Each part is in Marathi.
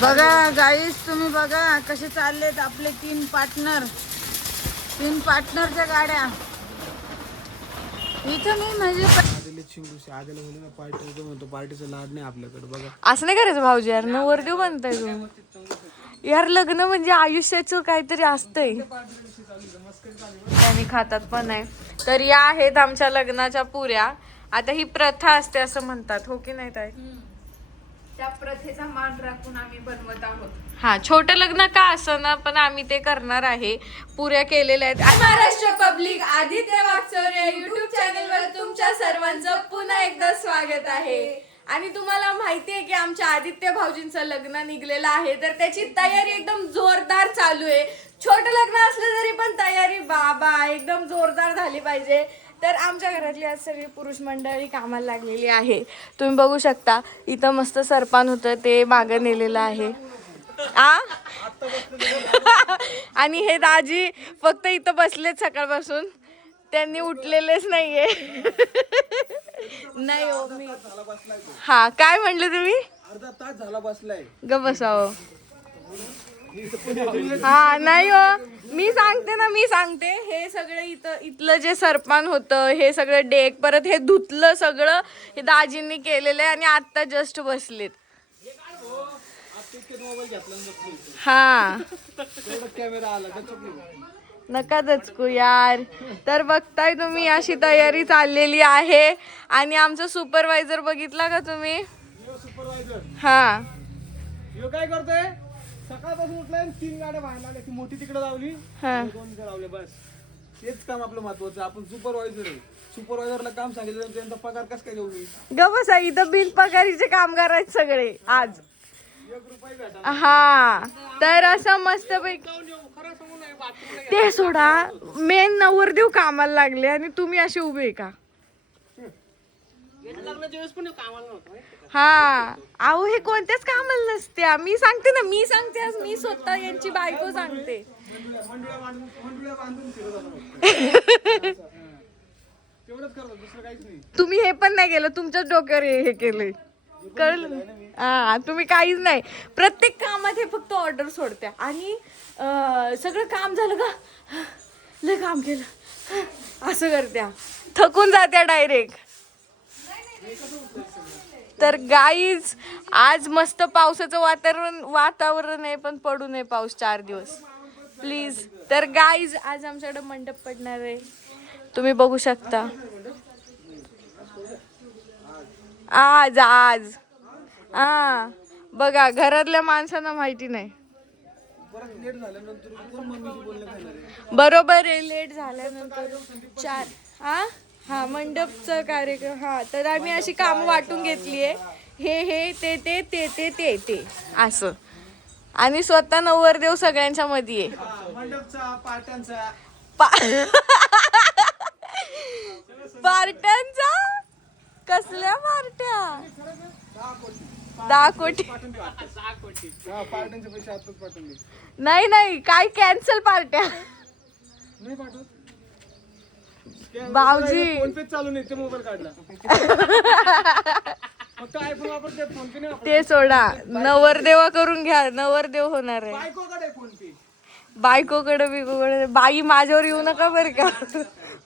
बघा गाईस, तुम्ही बघा कसे चाललेत आपले तीन पार्टनरच्या गाड्या. इथं मी म्हणजे पार्टीचं लाड नाही आपल्याकडे. बघा असं नाही करायचं भाऊजी, यार नवर देऊ म्हणताय तुम्ही. यार लग्न म्हणजे आयुष्याचं काहीतरी असतंय. त्यांनी खातात पण आहे. तर या आहेत आमच्या लग्नाच्या पुऱ्या. आता ही प्रथा असते असं म्हणतात, हो की नाही ताई? त्या प्रथेचा मान राखून आम्ही बनवत आहोत. हा, छोटं लग्न का असं पण आम्ही ते करणार आहे. पुऱ्या केलेल्या आहेत. महाराष्ट्र पब्लिक आदित्य वागचौरे युट्यूब चॅनलवर तुमच्या सर्वांचं पुन्हा एकदा स्वागत आहे. आणि तुम्हाला माहितीये की आमच्या आदित्य भाऊजींचं लग्न निघलेलं आहे, तर त्याची तयारी एकदम जोरदार चालू आहे. छोटं लग्न असलं तरी पण तयारी बाबा एकदम जोरदार झाली पाहिजे. तर आमच्या घरातली आज सगळी पुरुष मंडळी कामाला लागलेली आहे. तुम्ही बघू शकता इथं मस्त सरपान होतं ते मागं नेलेलं आहे. आणि हे दाजी फक्त इथं बसलेत सकाळपासून, त्यांनी उठलेलेच नाहीये. नाही हो मी. हा, काय म्हणले तुम्ही? अर्धा तास झाला बसलाय. ग बसाव. हा नाही हो, मी सांगते हे सगळं इथलं जे सरपान होतं, हे सगळं डेक, परत हे धुतलं सगळं, हे दाजींनी केलेलं आहे. आणि आता जस्ट बसलेत. हा कॅमेरा आला नका दचकू यार. तर बघताय तुम्ही अशी तयारी चाललेली आहे. आणि आमचा सुपरवायझर बघितला का तुम्ही? सुपरवायझर हा, काय करतोय? सकाळपासून उठलाय, 3 गाड्या बाहेर लागल्या. ती मोठी तिकडे लावली, हा. 2 इकडे लावले. बस तेच काम आपलं महत्वाचं. आपण सुपरवायझर आहे. सुपरवायझरला काम सांगितलं, त्यांचा पगार कस काय देऊ मी? ग बसा, इथं बिन पगारीचे कामगार आहेत सगळे आज. 1 रुपया भेटा. हा, तर असं मस्त पैकी ते सोडा, मेन नवरदेव कामाला लागले आणि तुम्ही असे उभे आहे का? हा, अहो हे कोणत्याच कामाला नसते. मी सांगते ना, मी स्वतः यांची बायको सांगते. मंडुळ्या बांधून फिरत होता. तेवढंच करतो, दुसरं काहीच नाही. तुम्ही हे पण नाही केलं, तुमच्याच डोक्यावर हे केलंय, कळलं? हा, तुम्ही काहीच नाही. प्रत्येक कामात हे फक्त ऑर्डर सोडत्या. आणि सगळं काम झालं का, लय काम केलं असं करत्या, थकून जात्या डायरेक्ट. तर गाईज आज मस्त पावसाचं वातावरण आहे, पण पडू नये पाऊस 4 दिवस प्लीज. तर गाईज आज आमच्याकडे मंडप पडणार आहे, तुम्ही बघू शकता. आज हा बघा, घरातल्या माणसांना माहिती नाही. बरोबर आहे, लेट झाल्यानंतर 4. हा मंडपचा कार्यक्रम. हा, तर आम्ही अशी कामं वाटून घेतली आहे. हे ते असं. आणि स्वतः नवरदेव सगळ्यांच्या मध्ये आहे. मंडपचा, पार्ट्यांचा, पार्ट्यांचा. कसल्या पार्ट्या? 10 कोटी. पार्ट्यांचे पैसे आताच पाठवले. नाही, काय कॅन्सल पार्ट्या? नाही पाठवत. भाऊजी फोन पे चालू नाही, ते मोबाईल काढला. फक्त आयफोन वापरते, फोन पे नाही वापरत. ते सोडा, नवरदेवा करून घ्या, नवरदेव होणार आहे. बायकोकडे फोन पे. बायकोकडे बाई माझ्यावर येऊ नका बरं का.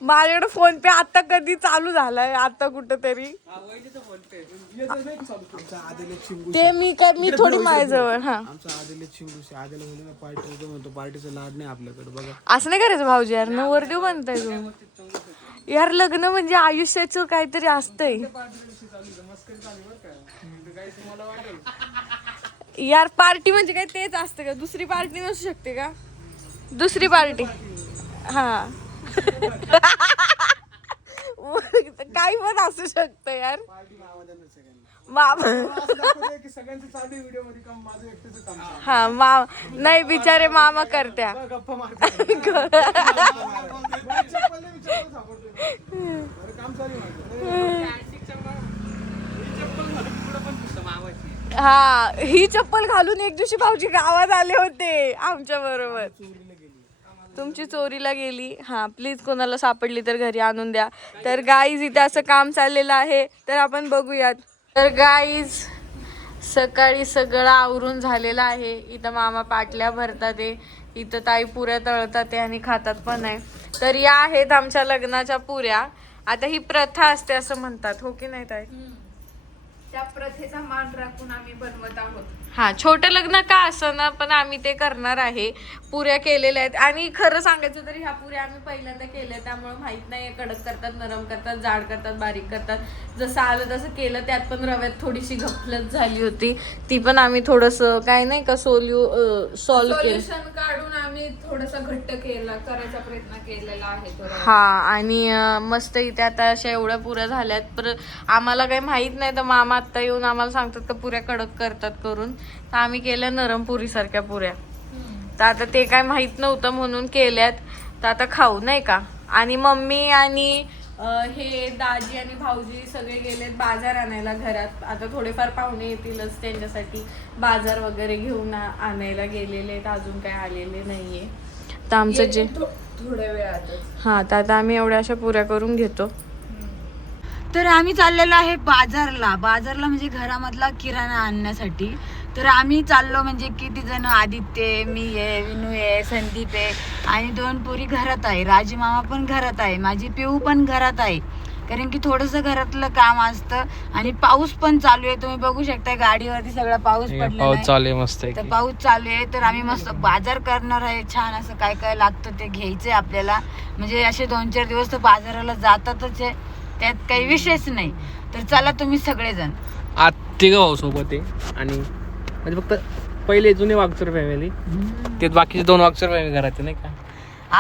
माझ्याकडे फोन पे आता कधी चालू झालाय, आता कुठं तरी. ते मी थोडी माझ्याजवळ. हा, आमचा आदिल शिंगूशी आदिला म्हणून पार्टी म्हणतो. पार्टीचं लाड नाही आपल्याकडे. बघा असं नाही करायचं भाऊजी, यार नवरदेव म्हणताय तुम्ही. यार लग्न म्हणजे आयुष्याचं काहीतरी असतंय. यार पार्टी म्हणजे काय तेच असतं का? दुसरी पार्टी नसू शकते का? दुसरी पार्टी. हा काही पण असू शकतं यार. सगळ्यांचं चालू व्हिडिओ मध्ये काम, माझं एकटेच काम. हा नाही, बिचारे मामा करत्या. गप्पा मारतो. काम चालू हा, ही चप्पल घालून एक दिवशी भाऊजी गावात आले होते आमच्या बरोबर. तुमची चोरीला गेली. हा, प्लीज कोणाला सापडली तर घरी आणून द्या. तर गाईज इथे असं काम चाललेलं आहे, तर आपण बघूयात. तर गाईज सकाळी सगळं आवरून झालेलं आहे. इथं मामा पाटल्या भरतात आहे, इथं ताई पुऱ्या तळतात आहे आणि खातात पण आहे. तर या आहेत आमच्या लग्नाच्या पुऱ्या. आता ही प्रथा असते असं म्हणतात, हो की नाही ताई? त्या प्रथेचा मान राखून आम्ही बनवत आहोत. हा, छोटं लग्न का असं ना, पण आम्ही ते करणार आहे. पुऱ्या केलेल्या आहेत आणि खरं सांगायचं तर ह्या पुऱ्या आम्ही पहिल्यांदा केल्या, त्यामुळे माहित नाही कडक करतात, नरम करतात, जाड करतात, बारीक करतात. जसं आलं तसं केलं. त्यात पण रव्यात थोडीशी घपलत झाली होती, ती पण आम्ही थोडंसं काय नाही का सॉल्व्ह केलं. सोल्युशन काढून आम्ही थोडासा घट्ट करायचा प्रयत्न केलेला आहे तो रवा. हा, आणि मस्त इथे आता अशा एवढ्या पुऱ्या झाल्यात. पर आम्हाला काही माहित नाही, तर मामा आत्ता येऊन आम्हाला सांगतात का पुऱ्या कडक करतात करून. तर आम्ही केल्या नरम पुरी सारख्या पुऱ्या. तर आता ते काय माहित नव्हतं म्हणून केल्यात. तर आता खाऊ नाही का. आणि मम्मी आणि हे दाजी आणि भाऊजी सगळे गेलेत बाजार आणायला घरात. आता थोडेफार पाहुणे येतीलच, त्यांच्यासाठी बाजार वगैरे घेऊन आणायला गेलेले आहेत. अजून काय आलेले नाहीये. तर आमचं जे थोड्या वेळातच. हा, तर आता आम्ही एवढ्या अशा पुऱ्या करून घेतो. तर आम्ही चाललेलो आहे बाजारला म्हणजे घरामधला किराणा आणण्यासाठी. तर आम्ही चाललो म्हणजे किती जण, आदित्य, मी आहे, विनू आहे, संदीप आहे आणि 2 पोरी घरात आहे. राजू मामा पण घरात आहे, माझी पिऊ पण घरात आहे. कारण की थोडंसं घरातलं काम असतं आणि पाऊस पण चालू आहे. तुम्ही बघू शकता गाडीवरती सगळा पाऊस पडलेला आहे. चालू आहे मस्त. तर पाऊस चालू आहे. तर आम्ही मस्त बाजार करणार आहे. छान असं काय काय लागतं ते घ्यायचंय आपल्याला. म्हणजे असे 2-4 दिवस तर बाजाराला जातातच आहे, त्यात काही विषयच नाही. तर चला तुम्ही सगळेजण. तिघ भाऊ सोबत आहे आणि म्हणजे फक्त पहिले जुने वागचूर फॅमिली, ते बाकीचे 2 वागचूर फॅमिली घरात नाही का.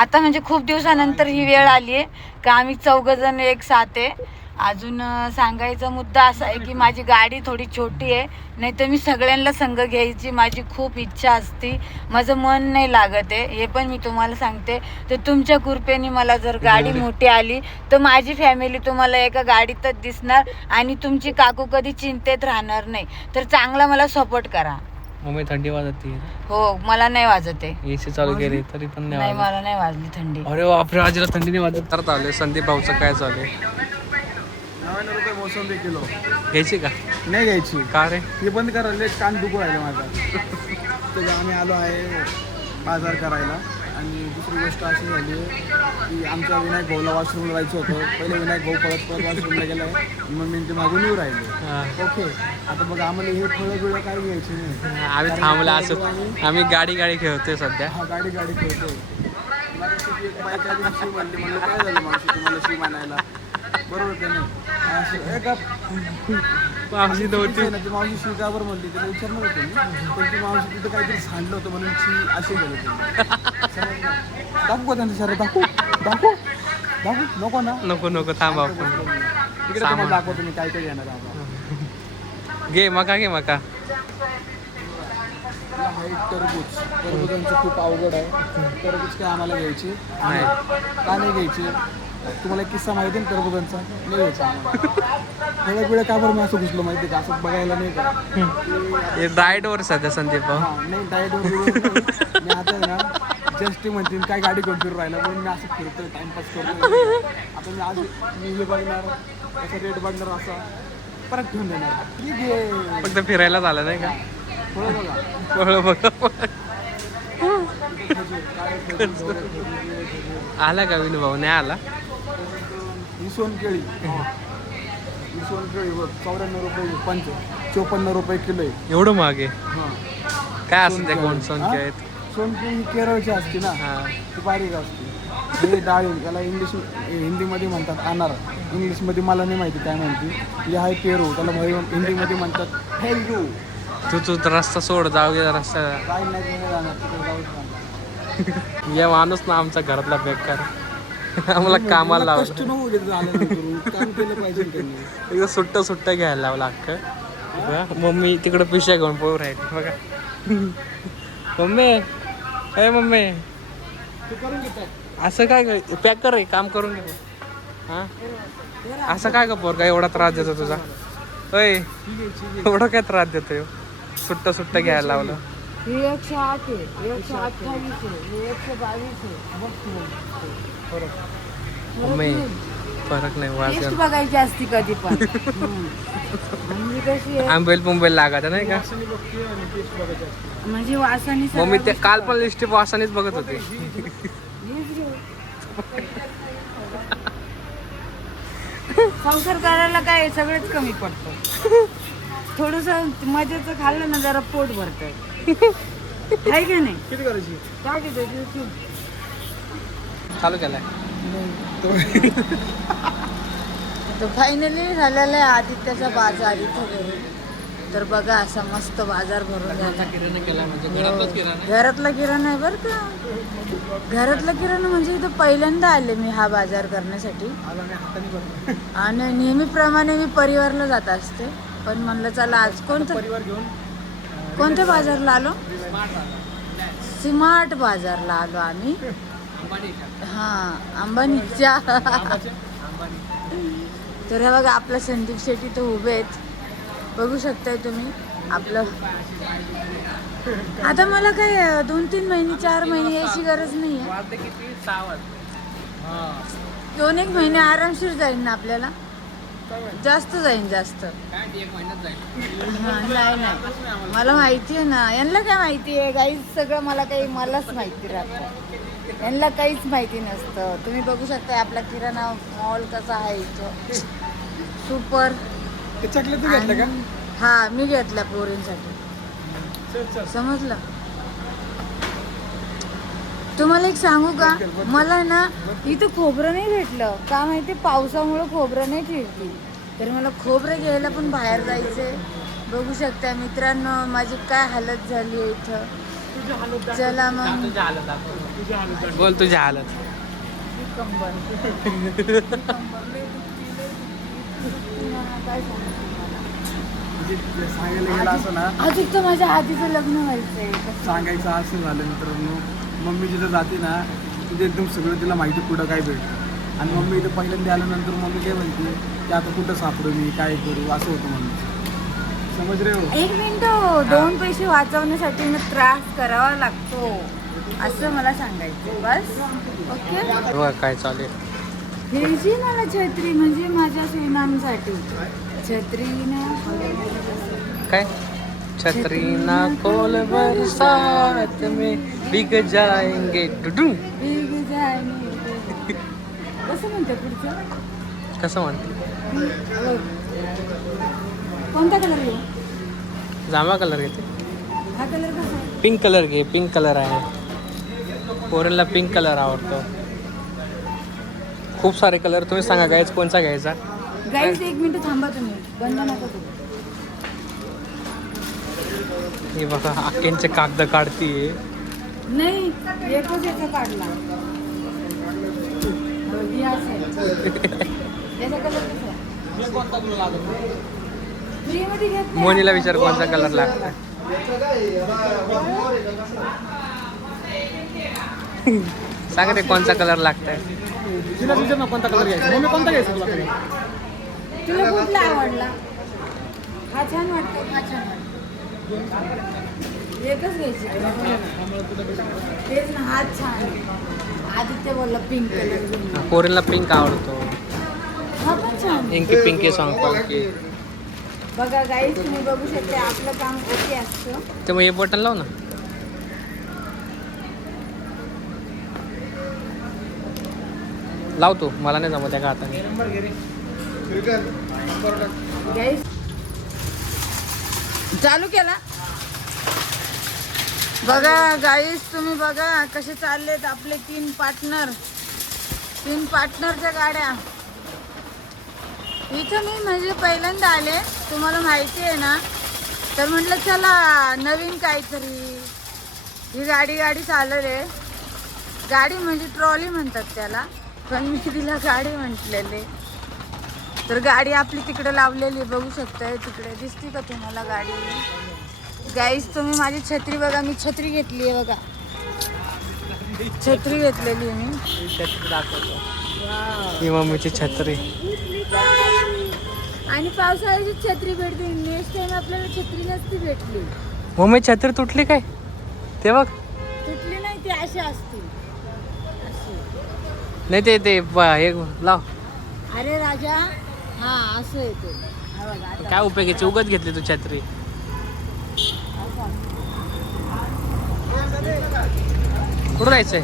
आता म्हणजे खूप दिवसानंतर ही वेळ आली आहे का आम्ही 4 जण एक साथ आहे. अजून सांगायचा मुद्दा असा आहे की माझी गाडी थोडी छोटी आहे, नाही तर मी सगळ्यांना संग घ्यायची माझी खूप इच्छा असती. माझं मन नाही लागत आहे, हे पण मी तुम्हाला सांगते. तर तुमच्या कृपेने मला जर गाडी मोठी आली तर माझी फॅमिली तुम्हाला एका गाडीतच दिसणार आणि तुमची काकू कधी चिंतेत राहणार नाही. तर चांगला मला सपोर्ट करा. मम्मी थंडी वाजते. हो, मला नाही वाजत आहे. एसी चालू केली तरी पण नाही, मला नाही वाजली थंडी. अरे बापरे, आजीला थंडी नाही वाजत. तर चालू संदीप भाऊचं काय चालू आहे? 90 रुपये मोसंबी किलो. घ्यायची का? नाही घ्यायची. का रे? हे बंद करायला कान दुखू राहिले माझा. तर आम्ही आलो आहे बाजार करायला. आणि दुसरी गोष्ट अशी झाली आहे की आमच्या विनायक भाऊला वॉशरूमला जायचं होतं. पहिले विनायक भाऊ परत वॉशरूमला गेला आहे, मग मी ते मागून येऊ राहिले. ओके, आता बघ आम्हाला हे फळं बिळं काही घ्यायची नाही. आम्ही थांबला असं, आम्ही गाडी खेळतोय सध्या. हा, गाडी खेळतोय. मला तशी एक बाईक आली, शी म्हणली. म्हणलं काय झालं मावशी तुम्हाला शी म्हणायला? बरोबर का नाही? असं एका मावशी नव्हती. ती मावशी शी का बरं म्हणली तिला विचारणार होतं मी, पण ती मावशी तिथं काहीतरी सांडलं होतं म्हणून शी असे गेलं तुम्ही. दाखवू का त्यांचं शरीर? दाखवू नको ना. नको थांबा आपण. तिकडे तुम्हाला दाखवतो मी काय काय घेणार आहे. घे मका. टरबूजांचं खूप अवघड आहे. टरबूज काय आम्हाला घ्यायची नाही. का नाही घ्यायची? तुम्हाला एक किस्सा माहिती आहे ना टरबूजांचा? नाही घ्यायचा आम्हाला. वेळ काय बरं मी असं घुसलो माहिती का, असं बघायला नाही का. हे डाएटवर सध्या संदीप भाऊ. हां, नाही डाएटवर मी आता आहे ना जस्ट म्हणतील काय गाडी घेऊन फिरून राहिला म्हणून मी असं फिरतोय, टाइमपास करतोय. आता मी आज मी बघणार, त्याचा रेट बघणार, असा परत ठेवून देणार. ठीक आहे, फक्त फिरायला झालं नाही का? थोडं बघा. आला का विनू भाऊ? नाही आला. ही सोनकेळी बघ 94 रुपये 54 रुपये किलो आहे. एवढं महाग आहे? हां, काय असतं ते कोण सोनके आहेत? सोनकेळी ही केरळची असते ना, ती बारीक असते. हे डाळिंब, याला हिंदीमध्ये म्हणतात अनार. इंग्लिशमध्ये मला नाही माहिती काय म्हणते. हे आहे पेरू, त्याला हिंदीमध्ये म्हणतात हेल्यू. तू रस्ता सोड, जाऊ दे रस्ता. काय नाही जाणार, तिकडे जाऊच जाणार. या माणूस ना आमचा घरातला बेकार, आम्हाला कामाला लावलं. कष्ट नको घेत आल्यानंतर काम केलं पाहिजे त्यांनी. एकदा सुट्ट घ्यायला लावलं अख्खं. मम्मी तिकडं पिशा घेऊन पळू राहिली बघा. मम्मी असं काय पॅक कर रे, काम करून घे. हा, असं काय का पोरगा एवढा त्रास देतो तुझा? होय, एवढा काय त्रास देतोय? सुट्ट घ्यायला लावलं. 108 आहे, 128 आहे, 122 आहे. मम्मी फरक नाही टेस्ट वास बघायची असती कधी पण म्हणजे कशी आहे आंबेल पुंबेल लागत नाही का म्हणजे वासाने मम्मी सगळ्या ते काल पण लिस्टिप वासानेच बघत होते संसार करायला काय सगळंच कमी पडतं थोडस मजेचं खाल्लं ना जरा पोट भरतंय आहे का नाही किती करायची काय घेतो चालू केलाय तर फायनली झालेला आहे आदित्याचा बाजार इथं घरी तर बघा असा मस्त बाजार भरून झाला घरातला किराणा आहे बरं का घरातला किराणा म्हणजे इथं पहिल्यांदा आले मी हा बाजार करण्यासाठी आणि नेहमीप्रमाणे मी परिवारला जात असते पण म्हणलं चला आज कोणत्या बाजारला आलो स्मार्ट बाजारला आलो आम्ही हां अंबानीच्या तर हे बघा आपलं संदीप शेट्टी तर उभे आहेत बघू शकताय तुम्ही आपलं आता मला काय 2-3 महिने 4 महिने यायची गरज नाही आहे 2-1 महिने आरामशीर जाईल ना आपल्याला जास्त जाईन जास्त हां नाही मला माहिती आहे ना यांना काय माहिती आहे काही सगळं मलाच माहिती राहतं यांना काहीच माहिती नसतं तुम्ही बघू शकता आपला किराणा मॉल कसा आहे इथं सुपर ते चॉकलेट तू घेतलं का हा मी घेतल्या पोरींसाठी समजलं तुम्हाला एक सांगू का मला ना इथं खोबरं नाही भेटलं का माहिती पावसामुळे खोबरं नाही ठेवती तर मला खोबरं घ्यायला पण बाहेर जायचंय बघू शकता मित्रांनो माझी काय हालत झाली आहे इथं चला मग बोल तुझ्या हालत काय सांगू तुम्हाला? म्हणजे सांगायला गेलं असं ना अजून तर माझ्या आधीचं लग्न व्हायचंय सांगायचं असं झालं मित्रांनो मम्मी जिथं जाते ना तिथे एकदम सगळं तिला माहिती कुठं काय भेटतं आणि मम्मी इथं पहिल्यांदा आल्यानंतर मम्मी काय म्हणते की आता कुठं सापडू मी काय करू असं होतं मम्मी समज रे हो एक मिनिट 2 पैसे वाचवण्यासाठी मी त्रास करावा लागतो असं मला सांगायचं बस ओके बघ काय चालेल हे जी मला छत्री म्हणजे माझ्या सुनांसाठी छत्री ना काय छत्री ना खोल बरसात में भीग जाएंगे डुडू भीग जाएंगे. कसं म्हणते पुढचं कसं म्हणते कोणता कलर घेऊ जांभळा कलर घेते हा कलर कसा आहे पिंक कलर घे पिंक कलर आहे पोरांना पिंक कलर आवडतो खूप सारे कलर तुम्ही सांगा गायच कोणता घ्यायचा गाईस 1 मिनिट थांबा तुम्ही बंद नका करू हे बघा आख्यांचे कागद काढतीये नाही एकच याचा काढला हे असं आहे. याचा कलर कसा आहे फ्रीमध्ये घेत नाही. मोनीला विचार कोणता कलर लागतो सांग ते कोणता कलर लागतंय तिला विचार ना कोणता कलर घ्यायचा मम्मी कोणता घ्यायचा तुला तरी तुला कुठला आवडला हा छान वाटतो हा छान वाटतो एकच घ्यायची तेच ना हा छान आहे. आदित्य बोलला पिंक कलर घेऊन पोरीला पिंक आवडतो हा पण छान आहे. पिंकी पिंकी सॉन्ग बघा गाईस तुम्ही बघू शकता आपलं काम ओके असतं ते मग हे बटन लाव ना लावतो मला नाही जमत त्या हाताने गाईस चालू केला बघा गाईस तुम्ही बघा कसे चाललेत आपले 3 पार्टनरच्या गाड्या इथं मी म्हणजे पहिल्यांदा आले तुम्हाला माहिती आहे ना तर म्हटलं चला नवीन काहीतरी ही गाडी चालत आहे गाडी म्हणजे ट्रॉली म्हणतात त्याला पण मी तिला गाडी म्हटलेले तर गाडी आपली तिकडे लावलेली बघू शकताय तिकडे दिसते का तुम्हाला गाडी गाईस तुम्ही माझी छत्री बघा मी छत्री घेतली आहे बघा छत्री घेतलेली आहे मी दाखवतो ही मम्मीची छत्री आणि पावसाळ्याची छत्री भेटते नेक्स्ट टाइम आपल्याला छत्री नसती भेटली मम्मी छत्री तुटली काय ते बघ तुटली नाही ती अशी असते अशी नाही ते हे लाव अरे राजा हा असं येते काय उपयोगाची उगत घेतली तू छत्री. कुठं जायचंय?